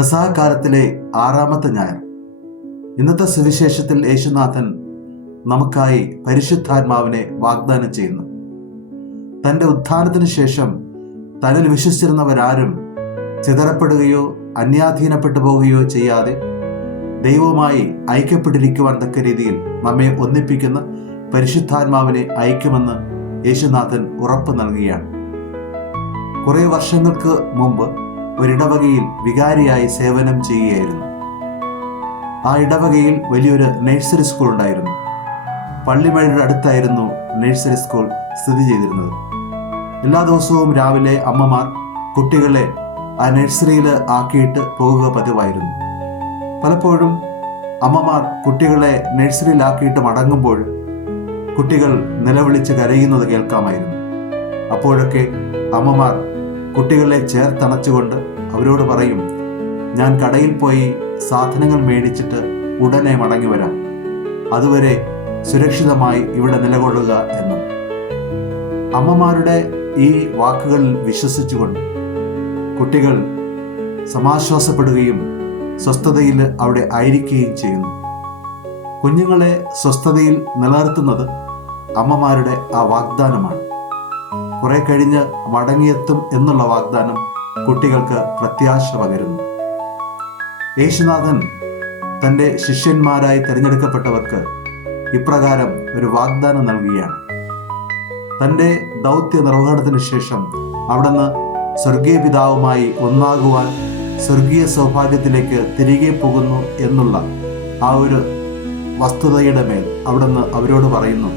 പെസഹക്കാലത്തിലെ 6-ാമത്തെ ഞായർ. ഇന്നത്തെ സുവിശേഷത്തിൽ യേശുനാഥൻ നമുക്കായി പരിശുദ്ധാത്മാവിനെ വാഗ്ദാനം ചെയ്യുന്നു. തൻ്റെ ഉത്ഥാനത്തിന് ശേഷം തന്നിൽ വിശ്വസിച്ചിരുന്നവരാരും ചിതറപ്പെടുകയോ അന്യാധീനപ്പെട്ടു പോവുകയോ ചെയ്യാതെ ദൈവവുമായി ഐക്യപ്പെട്ടിരിക്കുവാൻ തക്ക രീതിയിൽ നമ്മെ ഒന്നിപ്പിക്കുന്ന പരിശുദ്ധാത്മാവിനെ അയക്കുമെന്ന് യേശുനാഥൻ ഉറപ്പ് നൽകുകയാണ്. കുറേ വർഷങ്ങൾക്ക് മുമ്പ് ഒരിടവകയിൽ വികാരിയായി സേവനം ചെയ്യുകയായിരുന്നു. ആ ഇടവകയിൽ വലിയൊരു നഴ്സറി സ്കൂൾ ഉണ്ടായിരുന്നു. പള്ളിമഴയുടെ അടുത്തായിരുന്നു നഴ്സറി സ്കൂൾ സ്ഥിതി ചെയ്തിരുന്നത്. എല്ലാ ദിവസവും രാവിലെ അമ്മമാർ കുട്ടികളെ ആ നഴ്സറിയിൽ ആക്കിയിട്ട് പോകുക പതിവായിരുന്നു. പലപ്പോഴും അമ്മമാർ കുട്ടികളെ നഴ്സറിയിലാക്കിയിട്ട് മടങ്ങുമ്പോൾ കുട്ടികൾ നിലവിളിച്ച് കരയുന്നത് കേൾക്കാമായിരുന്നു. അപ്പോഴൊക്കെ അമ്മമാർ കുട്ടികളെ ചേർത്തണച്ചുകൊണ്ട് അവരോട് പറയും, ഞാൻ കടയിൽ പോയി സാധനങ്ങൾ മേടിച്ചിട്ട് ഉടനെ മടങ്ങി വരാം, അതുവരെ സുരക്ഷിതമായി ഇവിടെ നിലകൊള്ളുക എന്ന്. അമ്മമാരുടെ ഈ വാക്കുകളിൽ വിശ്വസിച്ചുകൊണ്ട് കുട്ടികൾ സമാശ്വാസപ്പെടുകയും സ്വസ്ഥതയിൽ അവിടെ ആയിരിക്കുകയും ചെയ്യുന്നു. കുഞ്ഞുങ്ങളെ സ്വസ്ഥതയിൽ നിലനിർത്തുന്നത് അമ്മമാരുടെ ആ വാഗ്ദാനമാണ്. കുറെ കഴിഞ്ഞ് മടങ്ങിയെത്തും എന്നുള്ള വാഗ്ദാനം കുട്ടികൾക്ക് പ്രത്യാശ പകരുന്നു. യേശുനാഥൻ തൻ്റെ ശിഷ്യന്മാരായി തിരഞ്ഞെടുക്കപ്പെട്ടവർക്ക് ഇപ്രകാരം ഒരു വാഗ്ദാനം നൽകുകയാണ്. തൻ്റെ ദൗത്യ നിർവഹണത്തിന് ശേഷം അവിടുന്ന് സ്വർഗീയ പിതാവുമായി ഒന്നാകുവാൻ സ്വർഗീയ സൗഭാഗ്യത്തിലേക്ക് തിരികെ പോകുന്നു എന്നുള്ള ആ ഒരു വസ്തുതയുടെ മേൽ അവിടുന്ന് അവരോട് പറയുന്നു,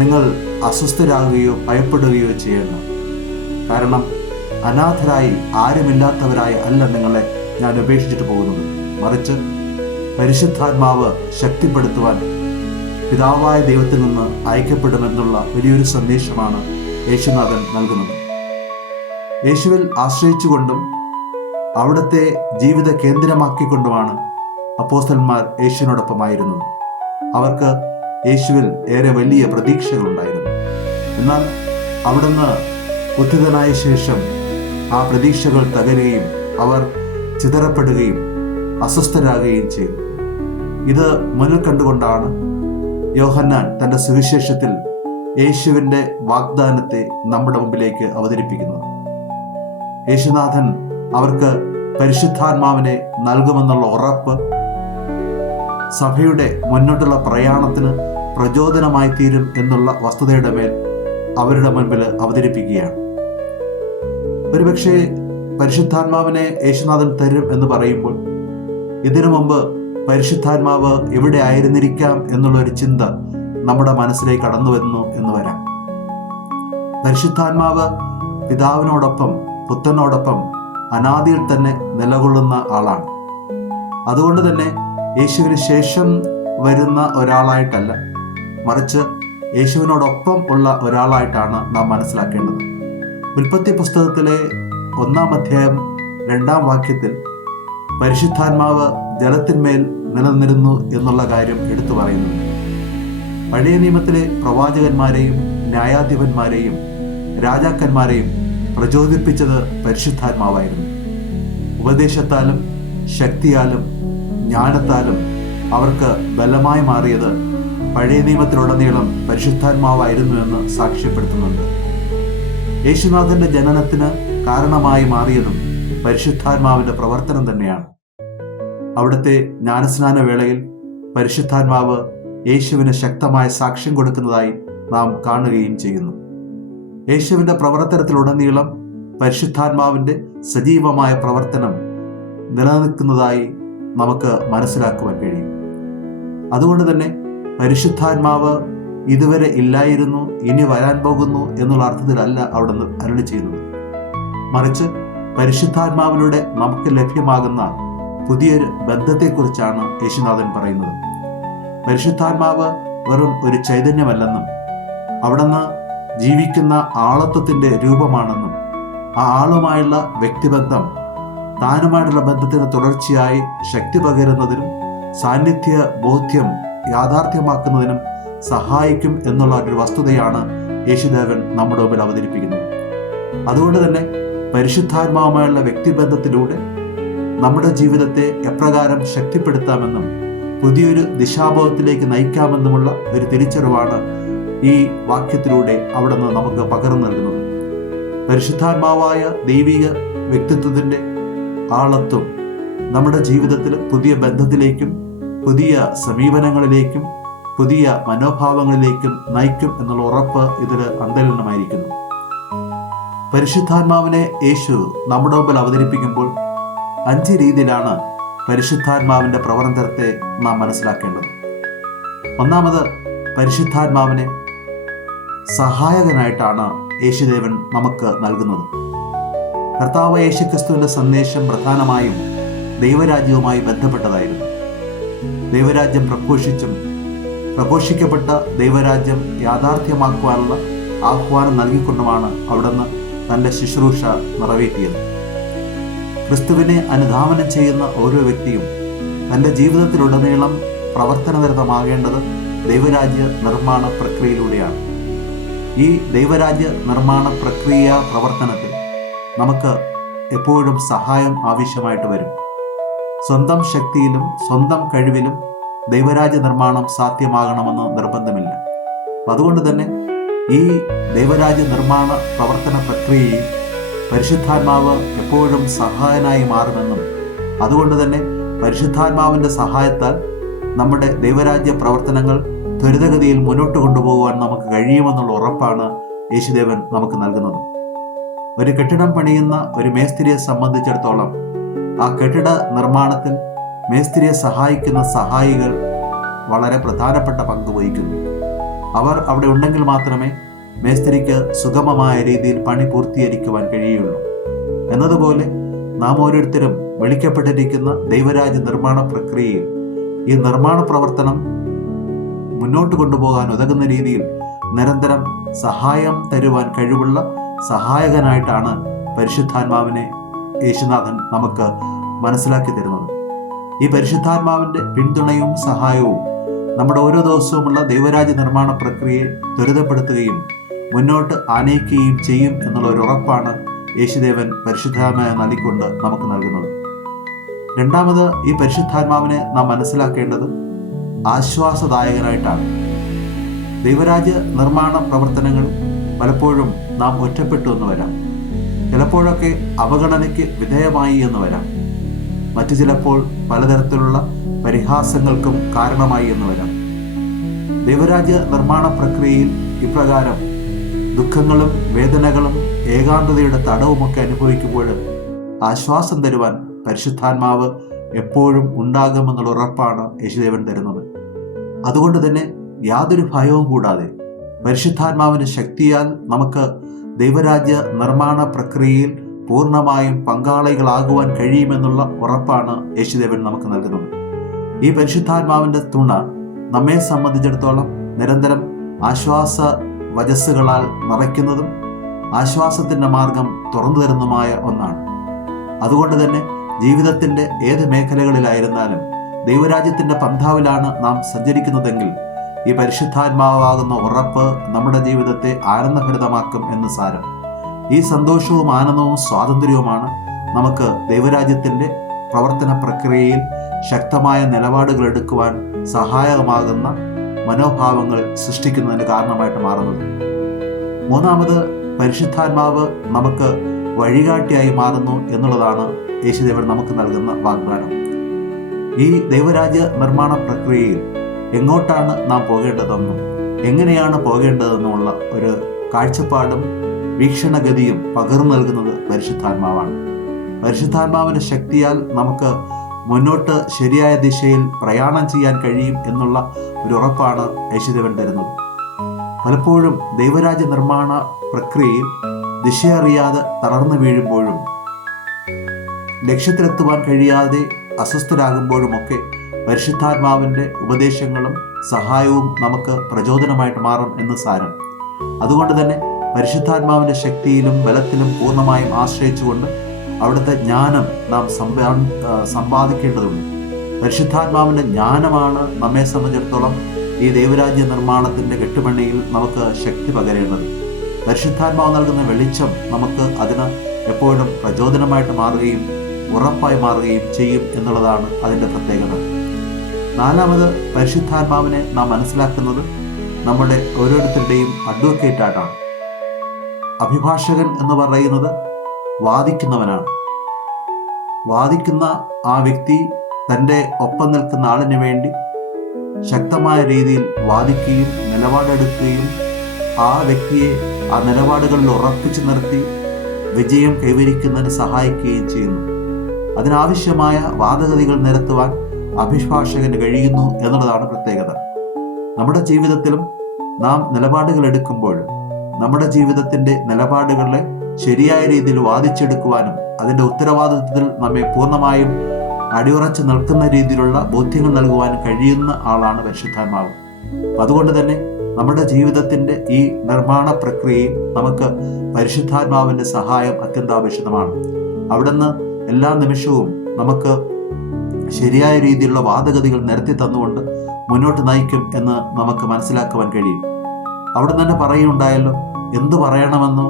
നിങ്ങൾ അസ്വസ്ഥരാകുകയോ ഭയപ്പെടുകയോ ചെയ്യണ്ട. കാരണം അനാഥരായി ആരുമില്ലാത്തവരായി അല്ല നിങ്ങളെ ഞാൻ ഉപേക്ഷിച്ചിട്ട് പോകുന്നത്, മറിച്ച് പരിശുദ്ധാത്മാവ് ശക്തിപ്പെടുത്തുവാൻ പിതാവായ ദൈവത്തിൽ നിന്ന് അയക്കപ്പെടുമെന്നുള്ള വലിയൊരു സന്ദേശമാണ് യേശുനാഥൻ നൽകുന്നത്. യേശുവിൽ ആശ്രയിച്ചുകൊണ്ടും അവിടുത്തെ ജീവിത കേന്ദ്രമാക്കിക്കൊണ്ടുമാണ് അപ്പോസ്തലന്മാർ യേശുവിനോടൊപ്പമായിരുന്നത്. അവർക്ക് യേശുവിൽ ഏറെ വലിയ പ്രതീക്ഷകളുണ്ടായിരുന്നു. എന്നാൽ അവിടുന്ന് ഉത്ഥിതനായ ശേഷം ആ പ്രതീക്ഷകൾ തകരുകയും അവർ ചിതറപ്പെടുകയും അസ്വസ്ഥരാകുകയും ചെയ്തു. ഇത് മുന്നിൽ കണ്ടുകൊണ്ടാണ് യോഹന്നാൻ തൻ്റെ സുവിശേഷത്തിൽ യേശുവിൻ്റെ വാഗ്ദാനത്തെ നമ്മുടെ മുമ്പിലേക്ക് അവതരിപ്പിക്കുന്നത്. യേശുനാഥൻ അവർക്ക് പരിശുദ്ധാത്മാവിനെ നൽകുമെന്നുള്ള ഉറപ്പ് സഭയുടെ മുന്നോട്ടുള്ള പ്രയാണത്തിന് പ്രചോദനമായി തീരും എന്നുള്ള വസ്തുതയുടെ മേൽ അവരുടെ മുൻപിൽ അവതരിപ്പിക്കുകയാണ്. ഒരുപക്ഷെ പരിശുദ്ധാത്മാവിനെ യേശുനാഥൻ തരും എന്ന് പറയുമ്പോൾ ഇതിനു മുമ്പ് പരിശുദ്ധാത്മാവ് എവിടെ ആയിരുന്നിരിക്കാം എന്നുള്ള ഒരു ചിന്ത നമ്മുടെ മനസ്സിലേക്ക് കടന്നു വരുന്നു എന്ന് വരാം. പരിശുദ്ധാത്മാവ് പിതാവിനോടൊപ്പം പുത്രനോടൊപ്പം അനാദിയിൽ തന്നെ നിലകൊള്ളുന്ന ആളാണ്. അതുകൊണ്ട് തന്നെ യേശുവിന് ശേഷം വരുന്ന ഒരാളായിട്ടല്ല, മറിച്ച് യേശുവിനോടൊപ്പം ഉള്ള ഒരാളായിട്ടാണ് നാം മനസ്സിലാക്കേണ്ടത്. ഉൽപ്പത്തി പുസ്തകത്തിലെ 1-ാം അധ്യായം 2-ാം വാക്യത്തിൽ പരിശുദ്ധാത്മാവ് ജലത്തിന്മേൽ നിലനിന്നിരുന്നു എന്നുള്ള കാര്യം എടുത്തു പറയുന്നു. പഴയ നിയമത്തിലെ പ്രവാചകന്മാരെയും ന്യായാധിപന്മാരെയും രാജാക്കന്മാരെയും പ്രചോദിപ്പിച്ചത് പരിശുദ്ധാത്മാവായിരുന്നു. ഉപദേശത്താലും ശക്തിയാലും ജ്ഞാനത്താലും അവർക്ക് ബലമായി മാറിയത് പഴയ നിയമത്തിലുടനീളം പരിശുദ്ധാത്മാവായിരുന്നു എന്ന് സാക്ഷ്യപ്പെടുത്തുന്നുണ്ട്. യേശുനാഥന്റെ ജനനത്തിന് കാരണമായി മാറിയതും പരിശുദ്ധാത്മാവിന്റെ പ്രവർത്തനം തന്നെയാണ്. അവിടുത്തെ ജ്ഞാനസ്നാന വേളയിൽ പരിശുദ്ധാത്മാവ് യേശുവിന് ശക്തമായ സാക്ഷ്യം കൊടുക്കുന്നതായി നാം കാണുകയും ചെയ്യുന്നു. യേശുവിന്റെ പ്രവർത്തനത്തിലുടനീളം പരിശുദ്ധാത്മാവിന്റെ സജീവമായ പ്രവർത്തനം നിലനിൽക്കുന്നതായി നമുക്ക് മനസ്സിലാക്കുവാൻ കഴിയും. അതുകൊണ്ട് തന്നെ പരിശുദ്ധാത്മാവ് ഇതുവരെ ഇല്ലായിരുന്നു, ഇനി വരാൻ പോകുന്നു എന്നുള്ള അർത്ഥത്തിലല്ല അവിടുന്ന് അരുളി ചെയ്യുന്നത്. മറിച്ച് പരിശുദ്ധാത്മാവിലൂടെ നമുക്ക് ലഭ്യമാകുന്ന പുതിയൊരു ബന്ധത്തെക്കുറിച്ചാണ് യേശുനാഥൻ പറയുന്നത്. പരിശുദ്ധാത്മാവ് വെറും ഒരു ചൈതന്യമല്ലെന്നും അവിടുന്ന് ജീവിക്കുന്ന ആളത്വത്തിൻ്റെ രൂപമാണെന്നും ആ ആളുമായുള്ള വ്യക്തിബന്ധം താനുമായിട്ടുള്ള ബന്ധത്തിന് തുടർച്ചയായി ശക്തി പകരുന്നതിനും സാന്നിധ്യ ബോധ്യം യാഥാർത്ഥ്യമാക്കുന്നതിനും സഹായിക്കും എന്നുള്ള ഒരു വസ്തുതയാണ് യേശുദേവൻ നമ്മുടെ മുമ്പിൽ അവതരിപ്പിക്കുന്നത്. അതുകൊണ്ട് തന്നെ പരിശുദ്ധാത്മാവുമായുള്ള വ്യക്തിബന്ധത്തിലൂടെ നമ്മുടെ ജീവിതത്തെ എപ്രകാരം ശക്തിപ്പെടുത്താമെന്നും പുതിയൊരു ദിശാബോധത്തിലേക്ക് നയിക്കാമെന്നുമുള്ള ഒരു തിരിച്ചറിവാണ് ഈ വാക്യത്തിലൂടെ അവിടുന്ന് നമുക്ക് പകർന്നു നൽകുന്നത്. പരിശുദ്ധാത്മാവായ ദൈവിക വ്യക്തിത്വത്തിൻ്റെ ആളത്വം നമ്മുടെ ജീവിതത്തിൽ പുതിയ ബന്ധത്തിലേക്കും പുതിയ സമീപനങ്ങളിലേക്കും പുതിയ മനോഭാവങ്ങളിലേക്കും നയിക്കും എന്നുള്ള ഉറപ്പ് ഇതിൽ അന്തർലീനമായിരിക്കുന്നു. പരിശുദ്ധാത്മാവിനെ യേശു നമ്മുടെ മുമ്പിൽ അവതരിപ്പിക്കുമ്പോൾ 5 രീതിയിലാണ് പരിശുദ്ധാത്മാവിൻ്റെ പ്രവർത്തനത്തെ നാം മനസ്സിലാക്കേണ്ടത്. ഒന്നാമത്, പരിശുദ്ധാത്മാവിനെ സഹായകനായിട്ടാണ് യേശുദേവൻ നമുക്ക് നൽകുന്നത്. കർത്താവ് യേശുക്രിസ്തുവിൻ്റെ സന്ദേശം പ്രധാനമായും ദൈവരാജ്യവുമായി ബന്ധപ്പെട്ടതായിരുന്നു. ദൈവരാജ്യം പ്രഘോഷിക്കപ്പെട്ട ദൈവരാജ്യം യാഥാർത്ഥ്യമാക്കുവാനുള്ള ആഹ്വാനം നൽകിക്കൊണ്ടുമാണ് അവിടുന്ന് തൻ്റെ ശുശ്രൂഷ നിറവേറ്റിയത്. ക്രിസ്തുവിനെ അനുധാവനം ചെയ്യുന്ന ഓരോ വ്യക്തിയും തൻ്റെ ജീവിതത്തിലുടനീളം പ്രവർത്തനനിരതമാകേണ്ടത് ദൈവരാജ്യ നിർമ്മാണ പ്രക്രിയയിലൂടെയാണ്. ഈ ദൈവരാജ്യ നിർമ്മാണ പ്രക്രിയ പ്രവർത്തനത്തിൽ നമുക്ക് എപ്പോഴും സഹായം ആവശ്യമായിട്ട് വരും. സ്വന്തം ശക്തിയിലും സ്വന്തം കഴിവിലും ദൈവരാജ്യ നിർമ്മാണം സാധ്യമാകണമെന്ന് നിർബന്ധമില്ല. അതുകൊണ്ട് തന്നെ ഈ ദൈവരാജ്യ നിർമ്മാണ പ്രവർത്തന പ്രക്രിയയിൽ പരിശുദ്ധാത്മാവ് എപ്പോഴും സഹായനായി മാറുമെന്നും അതുകൊണ്ട് തന്നെ പരിശുദ്ധാത്മാവിൻ്റെ സഹായത്താൽ നമ്മുടെ ദൈവരാജ്യ പ്രവർത്തനങ്ങൾ ത്വരിതഗതിയിൽ മുന്നോട്ട് കൊണ്ടുപോകുവാൻ നമുക്ക് കഴിയുമെന്നുള്ള ഉറപ്പാണ് യേശുദേവൻ നമുക്ക് നൽകുന്നത്. ഒരു കെട്ടിടം പണിയുന്ന ഒരു മേസ്തിരിയെ സംബന്ധിച്ചിടത്തോളം ആ കെട്ടിട നിർമ്മാണത്തിൽ മേസ്തിരിയെ സഹായിക്കുന്ന സഹായികൾ വളരെ പ്രധാനപ്പെട്ട പങ്ക് വഹിക്കുന്നു. അവർ അവിടെ ഉണ്ടെങ്കിൽ മാത്രമേ മേസ്തിരിക്ക് സുഗമമായ രീതിയിൽ പണി പൂർത്തീകരിക്കുവാൻ കഴിയുള്ളൂ. എന്നതുപോലെ നാം ഓരോരുത്തരും വിളിക്കപ്പെട്ടിരിക്കുന്ന ദൈവരാജ്യ നിർമ്മാണ പ്രക്രിയയിൽ ഈ നിർമ്മാണ പ്രവർത്തനം മുന്നോട്ട് കൊണ്ടുപോകാൻ ഉതകുന്ന രീതിയിൽ നിരന്തരം സഹായം തരുവാൻ കഴിവുള്ള സഹായകനായിട്ടാണ് പരിശുദ്ധാത്മാവിനെ യേശുനാഥൻ നമുക്ക് മനസ്സിലാക്കി തരുന്നത്. ഈ പരിശുദ്ധാത്മാവിൻ്റെ പിന്തുണയും സഹായവും നമ്മുടെ ഓരോ ദിവസവുമുള്ള ദൈവരാജ്യ നിർമ്മാണ പ്രക്രിയയെ ത്വരിതപ്പെടുത്തുകയും മുന്നോട്ട് ആനയിക്കുകയും ചെയ്യും എന്നുള്ള ഒരു ഉറപ്പാണ് യേശുദേവൻ പരിശുദ്ധാത്മാവിനെ നൽകിക്കൊണ്ട് നമുക്ക് നൽകുന്നത്. രണ്ടാമത്, ഈ പരിശുദ്ധാത്മാവിനെ നാം മനസ്സിലാക്കേണ്ടത് ആശ്വാസദായകനായിട്ടാണ്. ദൈവരാജ്യ നിർമ്മാണ പ്രവർത്തനങ്ങൾ പലപ്പോഴും നാം ഒറ്റപ്പെട്ടു എന്ന് വരാം. ചിലപ്പോഴൊക്കെ അവഗണനയ്ക്ക് വിധേയമായി എന്ന് വരാം. മറ്റു ചിലപ്പോൾ പലതരത്തിലുള്ള പരിഹാസങ്ങൾക്കും കാരണമായി എന്ന് വരാം. ദൈവരാജ്യ നിർമ്മാണ പ്രക്രിയയിൽ ഇപ്രകാരം ദുഃഖങ്ങളും വേദനകളും ഏകാന്തതയുടെ തടവുമൊക്കെ അനുഭവിക്കുമ്പോൾ ആശ്വാസം തരുവാൻ പരിശുദ്ധാത്മാവ് എപ്പോഴും ഉണ്ടാകുമെന്നുള്ള ഉറപ്പാണ് യേശുദേവൻ തരുന്നത്. അതുകൊണ്ട് തന്നെ യാതൊരു ഭയവും കൂടാതെ പരിശുദ്ധാത്മാവിൻ്റെ ശക്തിയാൽ നമുക്ക് ദൈവരാജ്യ നിർമ്മാണ പ്രക്രിയയിൽ പൂർണ്ണമായും പങ്കാളികളാകുവാൻ കഴിയുമെന്നുള്ള ഉറപ്പാണ് യേശുദേവൻ നമുക്ക് നൽകുന്നത്. ഈ പരിശുദ്ധാത്മാവിൻ്റെ തുണ നമ്മെ സംബന്ധിച്ചിടത്തോളം നിരന്തരം ആശ്വാസ വചസ്സുകളാൽ നിറയ്ക്കുന്നതും ആശ്വാസത്തിൻ്റെ മാർഗം തുറന്നു തരുന്നതുമായ ഒന്നാണ്. അതുകൊണ്ട് തന്നെ ജീവിതത്തിൻ്റെ ഏത് മേഖലകളിലായിരുന്നാലും ദൈവരാജ്യത്തിൻ്റെ പന്ഥാവിലാണ് നാം സഞ്ചരിക്കുന്നതെങ്കിൽ ഈ പരിശുദ്ധാത്മാവാകുന്ന ഉറപ്പ് നമ്മുടെ ജീവിതത്തെ ആനന്ദഭരിതമാക്കും എന്ന് സാരം. ഈ സന്തോഷവും ആനന്ദവും സ്വാതന്ത്ര്യവുമാണ് നമുക്ക് ദൈവരാജ്യത്തിൻ്റെ പ്രവർത്തന പ്രക്രിയയിൽ ശക്തമായ നിലപാടുകൾ എടുക്കുവാൻ സഹായകമാകുന്ന മനോഭാവങ്ങൾ സൃഷ്ടിക്കുന്നതിന് കാരണമായിട്ട് മാറുന്നത്. മൂന്നാമത്, പരിശുദ്ധാത്മാവ് നമുക്ക് വഴികാട്ടിയായി മാറുന്നു എന്നുള്ളതാണ് യേശുദേവൻ നമുക്ക് നൽകുന്ന വാഗ്ദാനം. ഈ ദൈവരാജ്യ നിർമ്മാണ പ്രക്രിയയിൽ എങ്ങോട്ടാണ് നാം പോകേണ്ടതെന്നും എങ്ങനെയാണ് പോകേണ്ടതെന്നുമുള്ള ഒരു കാഴ്ചപ്പാടും വീക്ഷണഗതിയും പകർന്നു നൽകുന്നത് പരിശുദ്ധാത്മാവാണ്. പരിശുദ്ധാത്മാവിൻ്റെ ശക്തിയാൽ നമുക്ക് മുന്നോട്ട് ശരിയായ ദിശയിൽ പ്രയാണം ചെയ്യാൻ കഴിയും എന്നുള്ള ഒരു ഉറപ്പാണ് യേശുദേവൻ തരുന്നത്. പലപ്പോഴും ദൈവരാജ്യ നിർമ്മാണ പ്രക്രിയയിൽ ദിശയറിയാതെ തളർന്നു വീഴുമ്പോഴും ലക്ഷ്യത്തിലെത്തുവാൻ കഴിയാതെ അസ്വസ്ഥരാകുമ്പോഴുമൊക്കെ പരിശുദ്ധാത്മാവിൻ്റെ ഉപദേശങ്ങളും സഹായവും നമുക്ക് പ്രചോദനമായിട്ട് മാറും എന്ന് സാരം. അതുകൊണ്ട് തന്നെ പരിശുദ്ധാത്മാവിൻ്റെ ശക്തിയിലും ബലത്തിലും പൂർണ്ണമായും ആശ്രയിച്ചുകൊണ്ട് അവിടുത്തെ ജ്ഞാനം നാം സമ്പാദിക്കേണ്ടതുണ്ട്. പരിശുദ്ധാത്മാവിൻ്റെ ജ്ഞാനമാണ് നമ്മെ സംബന്ധിച്ചിടത്തോളം ഈ ദൈവരാജ്യ നിർമ്മാണത്തിൻ്റെ കെട്ടുപണിയിൽ നമുക്ക് ശക്തി പകരേണ്ടത്. പരിശുദ്ധാത്മാവ് നൽകുന്ന വെളിച്ചം നമുക്ക് അതിന് എപ്പോഴും പ്രചോദനമായിട്ട് മാറുകയും ഉറപ്പായി മാറുകയും ചെയ്യും എന്നുള്ളതാണ് അതിൻ്റെ പ്രത്യേകത. നാലാമത്, പരിശുദ്ധാത്മാവിനെ നാം മനസ്സിലാക്കുന്നത് നമ്മുടെ ഓരോരുത്തരുടെയും അഡ്വക്കേറ്റായിട്ടാണ്. അഭിഭാഷകൻ എന്ന് പറയുന്നത് വാദിക്കുന്നവനാണ്. വാദിക്കുന്ന ആ വ്യക്തി തൻ്റെ ഒപ്പം നിൽക്കുന്ന ആളിന് വേണ്ടി ശക്തമായ രീതിയിൽ വാദിക്കുകയും നിലപാടെടുക്കുകയും ആ വ്യക്തിയെ ആ നിലപാടുകളിൽ ഉറപ്പിച്ചു നിർത്തി വിജയം കൈവരിക്കുന്നതിന് സഹായിക്കുകയും ചെയ്യുന്നു. അതിനാവശ്യമായ വാദഗതികൾ നിരത്തുവാൻ അഭിഭാഷകന് കഴിയുന്നു എന്നുള്ളതാണ് പ്രത്യേകത. നമ്മുടെ ജീവിതത്തിലും നാം നിലപാടുകൾ എടുക്കുമ്പോൾ നമ്മുടെ ജീവിതത്തിൻ്റെ നിലപാടുകളെ ശരിയായ രീതിയിൽ വാദിച്ചെടുക്കുവാനും അതിൻ്റെ ഉത്തരവാദിത്വത്തിൽ നമ്മെ പൂർണ്ണമായും അടിയുറച്ച് നിൽക്കുന്ന രീതിയിലുള്ള ബോധ്യങ്ങൾ നൽകുവാനും കഴിയുന്ന ആളാണ് പരിശുദ്ധാത്മാവ്. അതുകൊണ്ട് തന്നെ നമ്മുടെ ജീവിതത്തിൻ്റെ ഈ നിർമ്മാണ പ്രക്രിയയും നമുക്ക് പരിശുദ്ധാത്മാവിൻ്റെ സഹായം അത്യന്താപേക്ഷിതമാണ്. അവിടുന്ന് എല്ലാ നിമിഷവും നമുക്ക് ശരിയായ രീതിയിലുള്ള വാദഗതികൾ നിരത്തി തന്നുകൊണ്ട് മുന്നോട്ട് നയിക്കും എന്ന് നമുക്ക് മനസ്സിലാക്കുവാൻ കഴിയും. അവിടെ തന്നെ പറയുണ്ടായല്ലോ, എന്തു പറയണമെന്നോ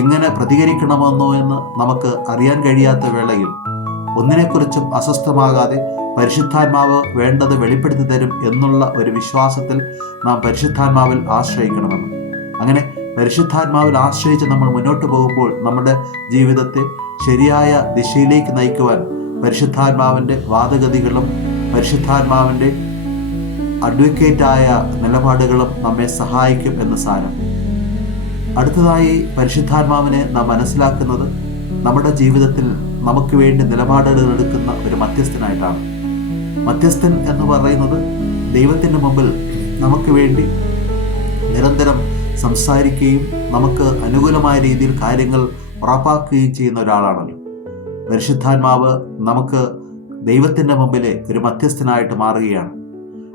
എങ്ങനെ പ്രതികരിക്കണമെന്നോ എന്ന് നമുക്ക് അറിയാൻ കഴിയാത്ത വേളയിൽ ഒന്നിനെക്കുറിച്ചും അസ്വസ്ഥമാകാതെ പരിശുദ്ധാത്മാവ് വേണ്ടത് വെളിപ്പെടുത്തി തരും എന്നുള്ള ഒരു വിശ്വാസത്തിൽ നാം പരിശുദ്ധാത്മാവിൽ ആശ്രയിക്കണമെന്ന്. അങ്ങനെ പരിശുദ്ധാത്മാവിൽ ആശ്രയിച്ച് നമ്മൾ മുന്നോട്ട് പോകുമ്പോൾ നമ്മുടെ ജീവിതത്തെ ശരിയായ ദിശയിലേക്ക് നയിക്കുവാൻ പരിശുദ്ധാത്മാവിൻ്റെ വാദഗതികളും പരിശുദ്ധാത്മാവിൻ്റെ അഡ്വക്കേറ്റായ നിലപാടുകളും നമ്മെ സഹായിക്കും എന്ന് സാരം. അടുത്തതായി, പരിശുദ്ധാത്മാവിനെ നാം മനസ്സിലാക്കുന്നത് നമ്മുടെ ജീവിതത്തിൽ നമുക്ക് വേണ്ടി നിലപാടുകൾ എടുക്കുന്ന ഒരു മധ്യസ്ഥനായിട്ടാണ്. മധ്യസ്ഥൻ എന്ന് പറയുന്നത് ദൈവത്തിൻ്റെ മുമ്പിൽ നമുക്ക് വേണ്ടി നിരന്തരം സംസാരിക്കുകയും നമുക്ക് അനുകൂലമായ രീതിയിൽ കാര്യങ്ങൾ ഉറപ്പാക്കുകയും ചെയ്യുന്ന ഒരാളാണല്ലോ. പരിശുദ്ധാത്മാവ് നമുക്ക് ദൈവത്തിൻ്റെ മുമ്പിലെ ഒരു മധ്യസ്ഥനായിട്ട് മാറുകയാണ്.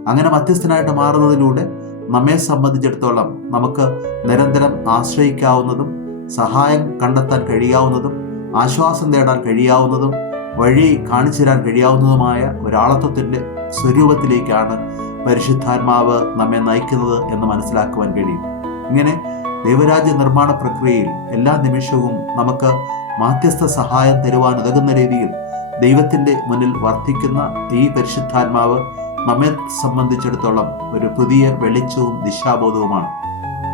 അങ്ങനെ മധ്യസ്ഥനായിട്ട് മാറുന്നതിലൂടെ നമ്മെ സംബന്ധിച്ചിടത്തോളം നമുക്ക് നിരന്തരം ആശ്രയിക്കാവുന്നതും സഹായം കണ്ടെത്താൻ കഴിയാവുന്നതും ആശ്വാസം നേടാൻ കഴിയാവുന്നതും വഴി കാണിച്ചു തരാൻ കഴിയാവുന്നതുമായ ഒരാളത്വത്തിൻ്റെ സ്വരൂപത്തിലേക്കാണ് പരിശുദ്ധാത്മാവ് നമ്മെ നയിക്കുന്നത് എന്ന് മനസ്സിലാക്കുവാൻ കഴിയും. ഇങ്ങനെ ദൈവരാജ്യ നിർമ്മാണ പ്രക്രിയയിൽ എല്ലാ നിമിഷവും നമുക്ക് മാധ്യസ്ഥ സഹായം തരുവാൻ ഉതകുന്ന രീതിയിൽ ദൈവത്തിൻ്റെ മുന്നിൽ വർദ്ധിക്കുന്ന ഈ പരിശുദ്ധാത്മാവ് നമ്മെ സംബന്ധിച്ചിടത്തോളം ഒരു പുതിയ വെളിച്ചവും ദിശാബോധവുമാണ്.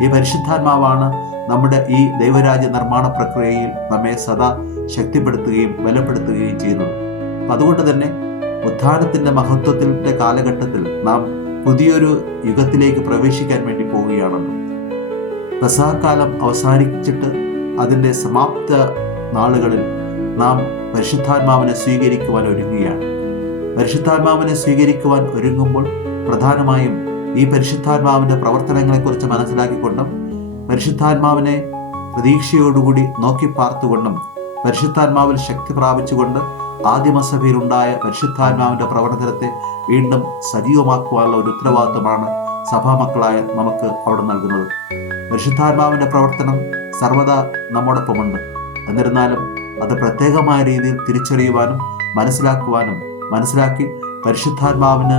ഈ പരിശുദ്ധാത്മാവാണ് നമ്മുടെ ഈ ദൈവരാജ്യ നിർമ്മാണ പ്രക്രിയയിൽ നമ്മെ സദാ ശക്തിപ്പെടുത്തുകയും ബലപ്പെടുത്തുകയും ചെയ്യുന്നത്. അതുകൊണ്ട് തന്നെ ഉത്ഥാനത്തിൻ്റെ മഹത്വത്തിൻ്റെ കാലഘട്ടത്തിൽ നാം പുതിയൊരു യുഗത്തിലേക്ക് പ്രവേശിക്കാൻ വേണ്ടി പോവുകയാണല്ലോ. പെസഹക്കാലം അവസാനിച്ചിട്ട് അതിൻ്റെ സമാപ്ത നാളുകളിൽ നാം പരിശുദ്ധാത്മാവിനെ സ്വീകരിക്കുവാൻ ഒരുങ്ങുകയാണ്. പരിശുദ്ധാത്മാവിനെ സ്വീകരിക്കുവാൻ ഒരുങ്ങുമ്പോൾ പ്രധാനമായും ഈ പരിശുദ്ധാത്മാവിൻ്റെ പ്രവർത്തനങ്ങളെക്കുറിച്ച് മനസ്സിലാക്കിക്കൊണ്ടും പരിശുദ്ധാത്മാവിനെ പ്രതീക്ഷയോടുകൂടി നോക്കി പാർത്തുകൊണ്ടും പരിശുദ്ധാത്മാവിൽ ശക്തി പ്രാപിച്ചുകൊണ്ട് ആദിമസഭയിലുണ്ടായ പരിശുദ്ധാത്മാവിൻ്റെ പ്രവർത്തനത്തെ വീണ്ടും സജീവമാക്കുവാനുള്ള ഒരു ഉത്തരവാദിത്വമാണ് സഭാമക്കളായ നമുക്ക് അവിടെ നൽകുന്നത്. പരിശുദ്ധാത്മാവിൻ്റെ പ്രവർത്തനം സർവദാ നമ്മോടൊപ്പമുണ്ട്. എന്നിരുന്നാലും അത് പ്രത്യേകമായ രീതിയിൽ തിരിച്ചറിയുവാനും മനസ്സിലാക്കി പരിശുദ്ധാത്മാവിന്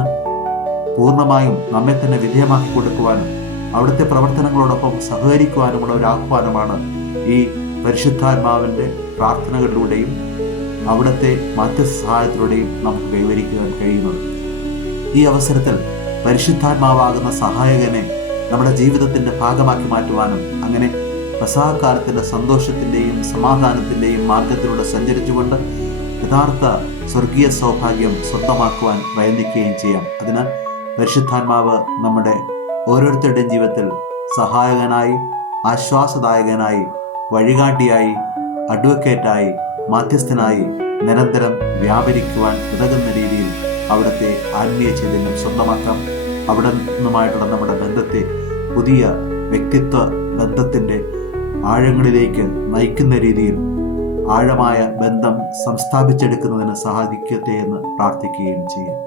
പൂർണ്ണമായും നമ്മെ തന്നെ വിധേയമാക്കി കൊടുക്കുവാനും അവിടുത്തെ പ്രവർത്തനങ്ങളോടൊപ്പം സഹകരിക്കുവാനുമുള്ള ഒരു ആഹ്വാനമാണ് ഈ പരിശുദ്ധാത്മാവിൻ്റെ പ്രാർത്ഥനകളിലൂടെയും അവിടുത്തെ മധ്യസ്ഥ സഹായത്തിലൂടെയും നമുക്ക് കൈവരിക്കുവാൻ കഴിയുന്നത്. ഈ അവസരത്തിൽ പരിശുദ്ധാത്മാവാകുന്ന സഹായകനെ നമ്മുടെ ജീവിതത്തിൻ്റെ ഭാഗമാക്കി മാറ്റുവാനും അങ്ങനെ പെസഹക്കാലത്തിൻ്റെ സന്തോഷത്തിൻ്റെയും സമാധാനത്തിൻ്റെയും മാർഗത്തിലൂടെ സഞ്ചരിച്ചുകൊണ്ട് യഥാർത്ഥ സ്വർഗീയ സൗഭാഗ്യം സ്വന്തമാക്കുവാൻ പ്രയത്നിക്കുകയും ചെയ്യാം. അതിന് പരിശുദ്ധാത്മാവ് നമ്മുടെ ഓരോരുത്തരുടെയും ജീവിതത്തിൽ സഹായകനായി, ആശ്വാസദായകനായി, വഴികാട്ടിയായി, അഡ്വക്കേറ്റായി, മാധ്യസ്ഥനായി നിരന്തരം വ്യാപരിക്കുവാൻ ഉതകുന്ന രീതിയിൽ അവിടുത്തെ ആത്മീയ ചൈതന്യം സ്വന്തമാക്കാം. അവിടെ നിന്നുമായിട്ടുള്ള നമ്മുടെ ബന്ധത്തെ പുതിയ വ്യക്തിത്വ ബന്ധത്തിൻ്റെ ആഴങ്ങളിലേക്ക് നയിക്കുന്ന രീതിയിൽ ആഴമായ ബന്ധം സംസ്ഥാപിച്ചെടുക്കുന്നതിന് സഹായിക്കട്ടെ എന്ന് പ്രാർത്ഥിക്കുകയും ചെയ്യും.